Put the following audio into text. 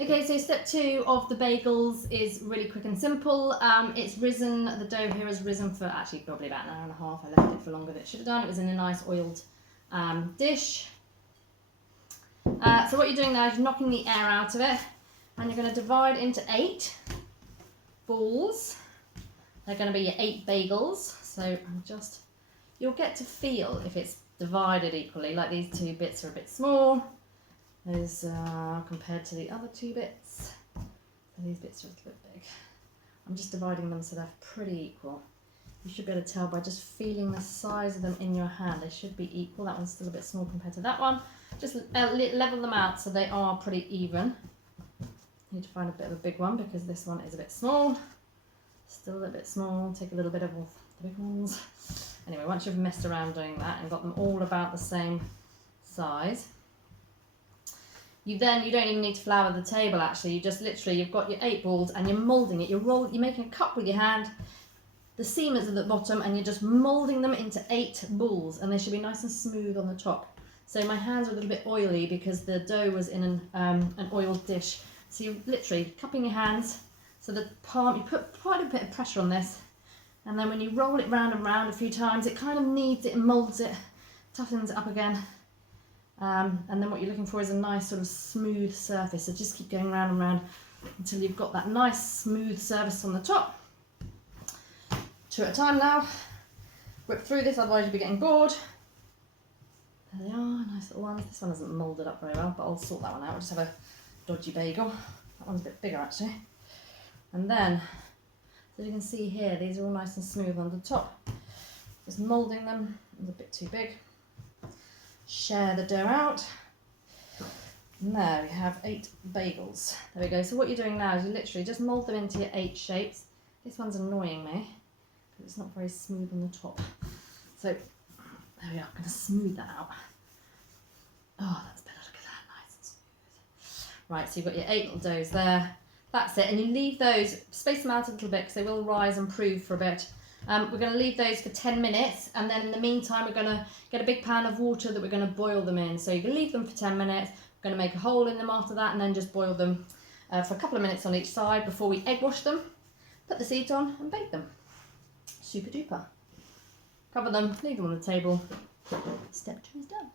Okay, so step 2 of the bagels is really quick and simple. It's risen, the dough here has risen for actually probably about an hour and a half. I left it for longer than it should have done. It was in a nice oiled dish. So what you're doing now is knocking the air out of it, and you're going to divide into 8 balls. They're going to be your 8 bagels. So you'll get to feel if it's divided equally, like these 2 bits are a bit small. Those compared to the other 2 bits. So these bits are a little bit big. I'm just dividing them so they're pretty equal. You should be able to tell by just feeling the size of them in your hand. They should be equal. That one's still a bit small compared to that one. Just level them out so they are pretty even. Need to find a bit of a big one because this one is a bit small. Still a little bit small. Take a little bit of all the big ones. Anyway, once you've messed around doing that and got them all about the same size, you don't even need to flour the table actually. You just literally, you've got your 8 balls and you're moulding it. You're making a cup with your hand. The seam is at the bottom and you're just moulding them into 8 balls, and they should be nice and smooth on the top. So my hands are a little bit oily because the dough was in an oiled dish. So you're literally cupping your hands so the palm, you put quite a bit of pressure on this, and then when you roll it round and round a few times, it kind of kneads it and moulds it, toughens it up again. And then what you're looking for is a nice sort of smooth surface. So just keep going round and round until you've got that nice smooth surface on the top. 2 at a time now. Whip through this, otherwise you'll be getting bored. There they are, nice little ones. This one hasn't moulded up very well, but I'll sort that one out. We'll just have a dodgy bagel. That one's a bit bigger actually. And then, so you can see here, these are all nice and smooth on the top. Just moulding them. It's a bit too big. Share the dough out. And there we have 8 bagels. There we go. So what you're doing now is you literally just mould them into your 8 shapes. This one's annoying me because it's not very smooth on the top. So there we are. I'm going to smooth that out. Oh, that's better. Look at that, nice and smooth. Right, so you've got your 8 little doughs there. That's it, and you leave those, space them out a little bit because they will rise and prove for a bit. We're going to leave those for 10 minutes, and then in the meantime we're going to get a big pan of water that we're going to boil them in. So you can leave them for 10 minutes, we're going to make a hole in them after that, and then just boil them for a couple of minutes on each side before we egg wash them, put the seeds on and bake them. Super duper. Cover them, leave them on the table. Step 2 is done.